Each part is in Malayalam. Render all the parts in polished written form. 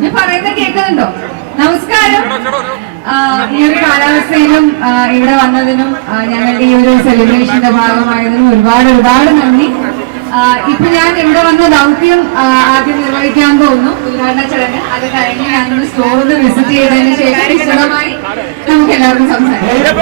ഞാൻ പറയുന്നത് കേൾക്കുന്നുണ്ടോ? നമസ്കാരം. ഈ ഒരു കാലാവസ്ഥയിലും ഇവിടെ വന്നതിനും ഞങ്ങളുടെ ഈ ഒരു സെലിബ്രേഷന്റെ ഭാഗമായതിനും ഒരുപാട് നന്ദി. ഇപ്പൊ ഞാൻ ഇവിടെ വന്ന ദൗത്യം ആദ്യം നിർവഹിക്കാൻ പോകുന്നു, ഉദ്ഘാടന ചടങ്ങ്. അത് കഴിഞ്ഞ് ഞാനൊരു സ്റ്റോറിൽ വിസിറ്റ് ചെയ്തതിന് ശേഷം വിശദമായി നമുക്ക് എല്ലാവർക്കും സംസാരിക്കാം.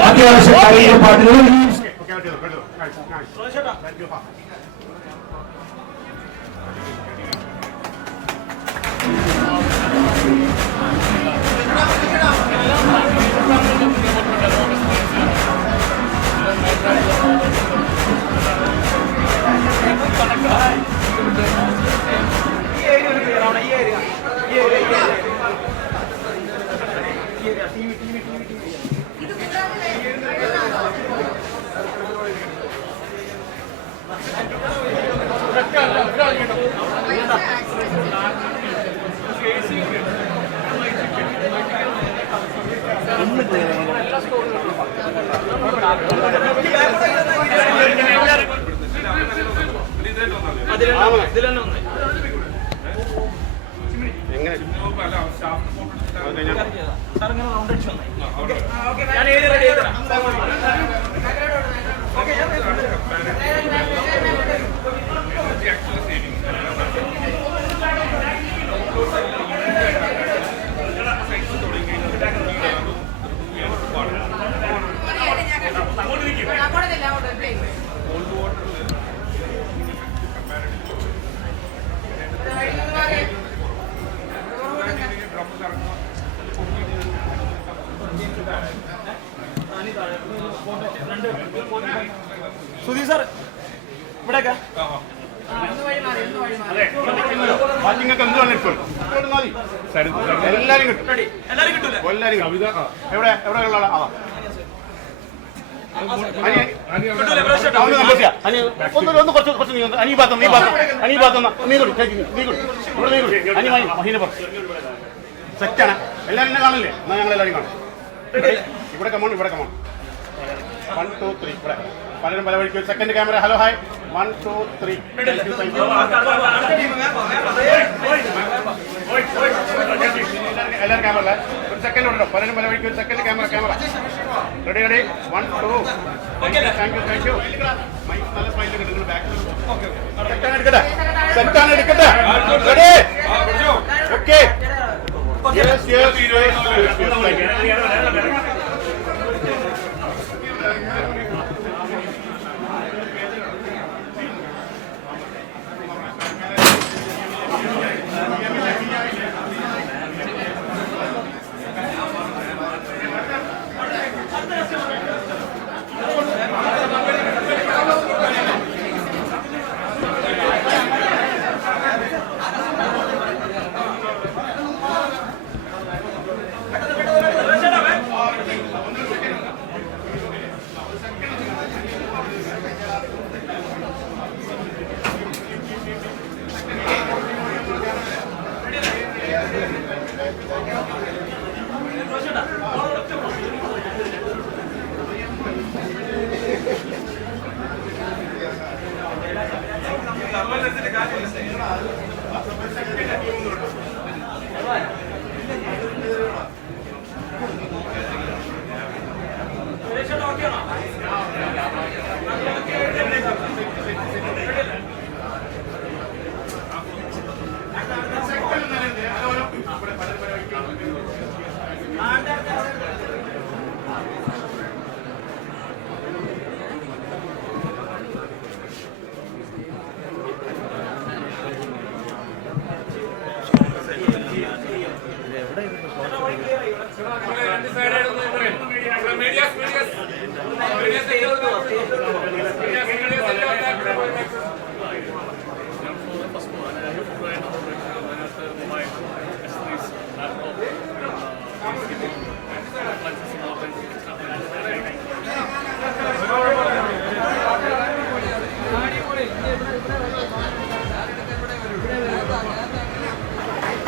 സുധീർ സാർ ഇവിടെയൊക്കെ എല്ലാരും കിട്ടും. എവിടെ ഉള്ള ആളാ ഒന്ന് കുറച്ച് നീ ഭാഗത്ത് സെറ്റാണ്. എല്ലാരും എന്നെ കാണില്ലേ? എന്നാ ഞങ്ങൾ എല്ലാവരും കാണും. ഇവിടെ കമോൺ 1 2 3 ഇവിടെ പലരും പല വഴിക്ക്. Second camera. Hello hi 1 2 3. എല്ലാവരും ക്യാമറ ഒരു സെക്കൻഡ് ഉണ്ടോ? പലരും പല വഴിക്ക്. Second camera ready 1 2. Thank you. നല്ല സ്മൈൽ കിട്ടുന്നു. ബാക്ക് സെറ്റാണ് എടുക്കട്ടെ. Ready okay.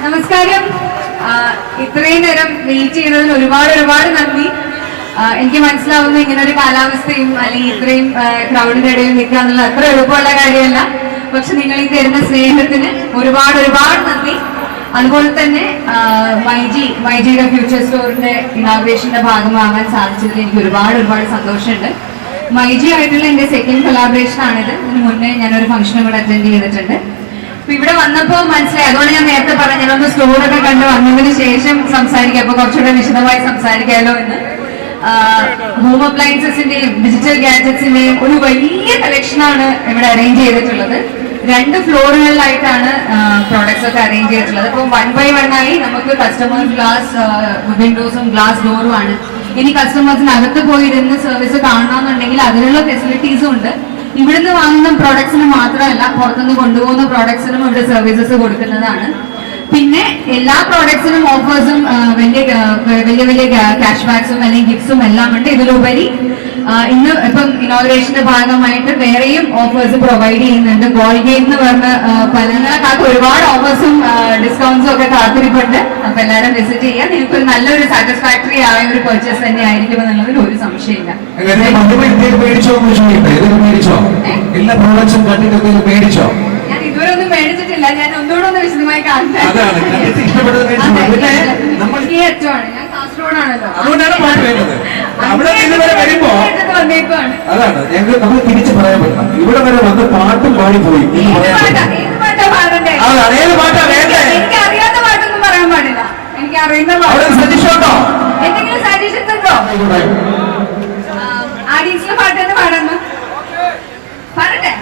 നമസ്കാരം. ഇത്രയും നേരം വെയിറ്റ് ചെയ്തതിന് ഒരുപാട് നന്ദി. എനിക്ക് മനസ്സിലാവുന്നു ഇങ്ങനെ ഒരു കാലാവസ്ഥയും അല്ലെങ്കിൽ ഇത്രയും ക്രൗഡിന്റെ ഇടയിൽ നിൽക്കുക എന്നുള്ളത് അത്ര എളുപ്പമുള്ള കാര്യമല്ല. പക്ഷെ നിങ്ങൾ ഈ തരുന്ന സ്നേഹത്തിന് ഒരുപാട് ഒരുപാട് നന്ദി. അതുപോലെ തന്നെ മൈജിയുടെ ഫ്യൂച്ചർ സ്റ്റോറിന്റെ ഇനാഗ്രേഷന്റെ ഭാഗമാകാൻ സാധിച്ചതിൽ എനിക്ക് ഒരുപാട് ഒരുപാട് സന്തോഷമുണ്ട്. മൈജി ആയിട്ടുള്ള എന്റെ സെക്കൻഡ് കൊളാബറേഷൻ ആണിത്. ഇതിന് മുന്നേ ഞാനൊരു ഫംഗ്ഷനും കൂടെ അറ്റൻഡ് ചെയ്തിട്ടുണ്ട്. അപ്പൊ ഇവിടെ വന്നപ്പോ മനസ്സിലായി, അതുകൊണ്ട് ഞാൻ നേരത്തെ പറഞ്ഞു ഞാനൊന്ന് സ്റ്റോറൊക്കെ കണ്ട് വന്നതിന് ശേഷം സംസാരിക്കാം, അപ്പൊ കുറച്ചുകൂടെ വിശദമായി സംസാരിക്കാമല്ലോ എന്ന്. ഹോം അപ്ലയൻസസിന്റെയും ഡിജിറ്റൽ ഗാഡ്ജറ്റ്സിന്റെയും ഒരു വലിയ കളക്ഷനാണ് ഇവിടെ അറേഞ്ച് ചെയ്തിട്ടുള്ളത്. 2 ഫ്ലോറുകളിലായിട്ടാണ് പ്രോഡക്ട്സ് ഒക്കെ അറേഞ്ച് ചെയ്തിട്ടുള്ളത്. അപ്പോൾ 1 by 1 ആയി നമുക്ക് കസ്റ്റമേഴ്സ് ഗ്ലാസ് വിൻഡോസും ഗ്ലാസ് ഡോറും ആണ്. ഇനി കസ്റ്റമേഴ്സിന് അകത്ത് പോയി ഇരുന്ന് സർവീസ് കാണണമെന്നുണ്ടെങ്കിൽ അതിനുള്ള ഫെസിലിറ്റീസും ഉണ്ട്. ഇവിടുന്ന് വാങ്ങുന്ന പ്രോഡക്ട്സിന് മാത്രമല്ല, പുറത്തുനിന്ന് കൊണ്ടുപോകുന്ന പ്രോഡക്ട്സിനും ഇവിടെ സർവീസസ് കൊടുക്കുന്നതാണ്. പിന്നെ എല്ലാ പ്രോഡക്ട്സിനും ഓഫേഴ്സും വലിയ വലിയ ക്യാഷ് ബാക്സും അല്ലെങ്കിൽ ഗിഫ്റ്റ്സും എല്ലാം ഉണ്ട്. ഇതിലുപരി ഇന്ന് ഇപ്പം ഇനോഗ്രേഷന്റെ ഭാഗമായിട്ട് വേറെയും ഓഫേഴ്സ് പ്രൊവൈഡ് ചെയ്യുന്നുണ്ട്. ഗോൾഗേറ്റ് എന്ന് പറഞ്ഞ പലങ്ങളൊക്കെ ഒരുപാട് ഓഫേഴ്സും ഡിസ്കൗണ്ട്സും ഒക്കെ കാത്തിരിപ്പുണ്ട്. അപ്പൊ എല്ലാവരും വിസിറ്റ് ചെയ്യാം. നിങ്ങൾക്കൊരു നല്ലൊരു സാറ്റിസ്ഫാക്ടറി ആയ ഒരു പർച്ചേസ് തന്നെ ആയിരിക്കും എന്നുള്ളതിൽ ഒരു സംശയമില്ല. ഞാൻ ഇതുവരെ ഒന്നും മേടിച്ചിട്ടില്ല. ഞാൻ ഒന്നുകൂടെ ഒന്ന് വിശദമായി കാണട്ടെ. ഞാൻ കാസർഗോഡാണല്ലോ, അതാണ് ഞങ്ങൾ നമ്മൾ തിരിച്ചു പറയാൻ പറ്റണം. ഇവിടെ വരെ വന്ന് പാട്ടും പാടിപ്പോയി എന്ന് പറയാൻ. ഏത് പാട്ടാ വേണ്ടേ? എനിക്ക് അറിയാത്ത പാട്ടൊന്നും പറയാൻ പാടില്ല. എനിക്ക് അറിയുന്ന സജഷൻ ഉണ്ടോ? എന്തെങ്കിലും സജഷൻസ് ഉണ്ടോ? ആഡീസിലെ പാട്ട് തന്നെ പാടാമോ? പാടട്ടെ?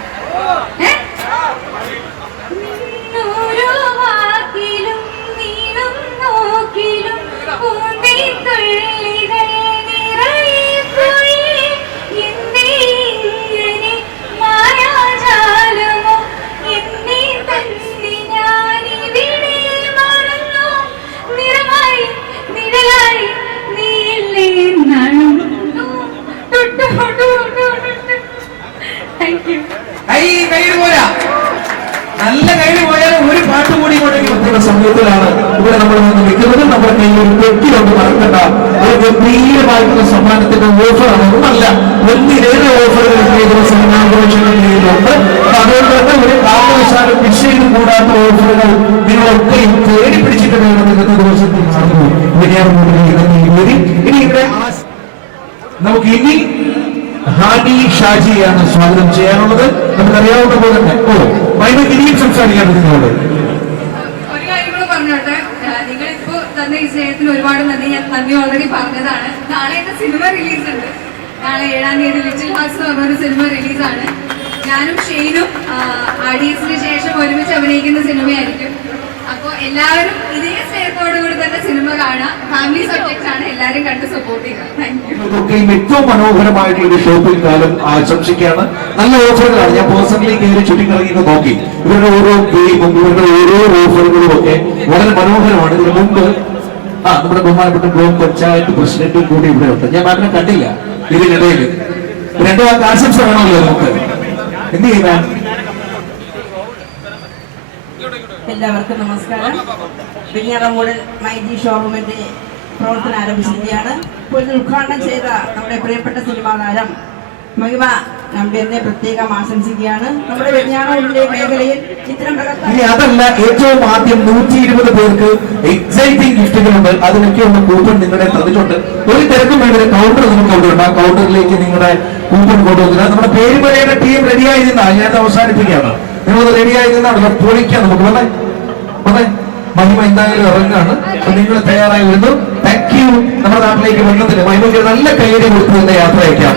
നല്ല കയ്യിൽ പോയാലും ഒരു പാട്ട് കൂടി കൊണ്ടെങ്കിൽ സമയത്തിലാണ് ഇവിടെ നമ്മൾ വന്ന് നിൽക്കുന്നത്. നമ്മുടെ കയ്യിൽ ഒരു പെട്ടിയൊന്നും മറക്കണ്ട. ഒരു ഗംഭീരമായിട്ടുള്ള സമ്മാനത്തിന്റെ ഓഫറാണ്. ഒന്നല്ല, ഒന്നിലേറെ ഓഫറുകൾ സിനിമാഘോഷങ്ങളിലുണ്ട്. അതുകൊണ്ട് തന്നെ ഒരു കാരണവശാലും പിശയിൽ കൂടാത്ത ഓഫറുകൾ നിങ്ങളൊക്കെ തേടി പിടിച്ചിട്ട് വേണം ഇന്നത്തെ ദിവസത്തിൽ നടന്നു. ഇനി ഇവിടെ നമുക്ക് ഇനി ഹാനി ഷാജിയാണ് സ്വാഗതം ചെയ്യാനുള്ളത്. നമുക്കറിയാവുന്ന പോലെ തന്നെ മൈനക്ക് ഇനിയും സംസാരിക്കാൻ നിങ്ങളോട് ഒരു കാര്യം കൂടെ പറഞ്ഞോട്ടെ. നിങ്ങളിപ്പോ തന്നെ ഈ സ്നേഹത്തിന് ഒരുപാട് നന്ദി. ഞാൻ നന്ദി ഓൾറെഡി പറഞ്ഞതാണ്. നാളെ എന്റെ സിനിമ റിലീസ് ഉണ്ട്. നാളെ 7-ാം തീയതി ലിറ്റിൽ ഹാർട്സ് എന്ന് പറഞ്ഞൊരു സിനിമ റിലീസാണ്. ഞാനും ഷെയ്നും ആഡിയൻസിന് ശേഷം ഒരുമിച്ച് അഭിനയിക്കുന്ന സിനിമയായിരിക്കും. അപ്പൊ എല്ലാവരും ഇതേ സ്നേഹത്തോടുകൂടി തന്നെ സിനിമ കാണാം. ഫാമിലി സബ്ജക്റ്റ് ആണ്. എല്ലാവരും കണ്ട് സപ്പോർട്ട് ചെയ്യുക. Thank you. ഏറ്റവും മനോഹരമായിട്ടുള്ള ഒരു ഷോപ്പിംഗ് കാലം ആശംസിക്കുകയാണ്. നല്ല ഓഫറുകളാണ്. ഞാൻ പേഴ്സണലി കയറി ചുറ്റിക്കറങ്ങിയിട്ട് നോക്കി. ഇവരുടെ ഓരോ ഗെയിമും ഇവരുടെ ഓരോ ഓഫറുകളും ഒക്കെ വളരെ മനോഹരമാണ്. ഇതിനു മുമ്പ് നമ്മുടെ ബഹുമാനപ്പെട്ട ബ്ലോക്ക് പഞ്ചായത്ത് പ്രസിഡന്റും കൂടി ഇവിടെ ഉണ്ട്. ഞാൻ മാമിനെ കണ്ടില്ല ഇതിനിടയിൽ. 2 വാക്ക് ആശംസ വേണമല്ലോ നമുക്ക്. എന്ത് ചെയ്യുന്ന എല്ലാവർക്കും നമസ്കാരം. വെഞ്ഞാറമൂടിൽ മൈജി ഷോറൂമിന്റെ പ്രവർത്തനം ആരംഭിച്ചിരിക്കുകയാണ്. ഇപ്പോൾ ഇത് ഉദ്ഘാടനം ചെയ്ത നമ്മുടെ പ്രിയപ്പെട്ട സിനിമാ താരം മഹിമ നമ്പ്യാരിനെ പ്രത്യേകം ആശംസിക്കുകയാണ്. നമ്മുടെ വെഞ്ഞാറമൂടിന്റെ മേഖലയിൽ ഇത്തരം ഇനി അതല്ല, ഏറ്റവും ആദ്യം 120 പേർക്ക് എക്സൈറ്റിംഗ് ഗിഫ്റ്റുകളുണ്ട്. അതിനൊക്കെയുള്ള കൂപ്പൺ നിങ്ങളുടെ തന്നിട്ടുണ്ട്. ഒരു തിരക്കും വേണ്ട, കൗണ്ടർ നമുക്ക് അവിടെ ഉണ്ട്. ആ കൗണ്ടറിലേക്ക് നിങ്ങളുടെ കൂപ്പൺ കൊണ്ടുവന്നില്ല. നമ്മുടെ പേരുമലയുടെ ടീം റെഡിയായി നിന്നാ ഞാൻ അവസാനിപ്പിക്കുകയാണ്. നിങ്ങളത് റെഡിയായി നിന്നാണ് പൊളിക്കാം. നമുക്ക് വന്നേ മഹിമ എന്തായാലും ഇറങ്ങാണ്. നിങ്ങൾ തയ്യാറായി വരുന്നു. Thank you. നമ്മുടെ നാട്ടിലേക്ക് വന്നതിന് മഹിമയ്ക്ക് നല്ല കയ്യടി കൊടുത്ത് തന്നെ യാത്ര അയക്കാം.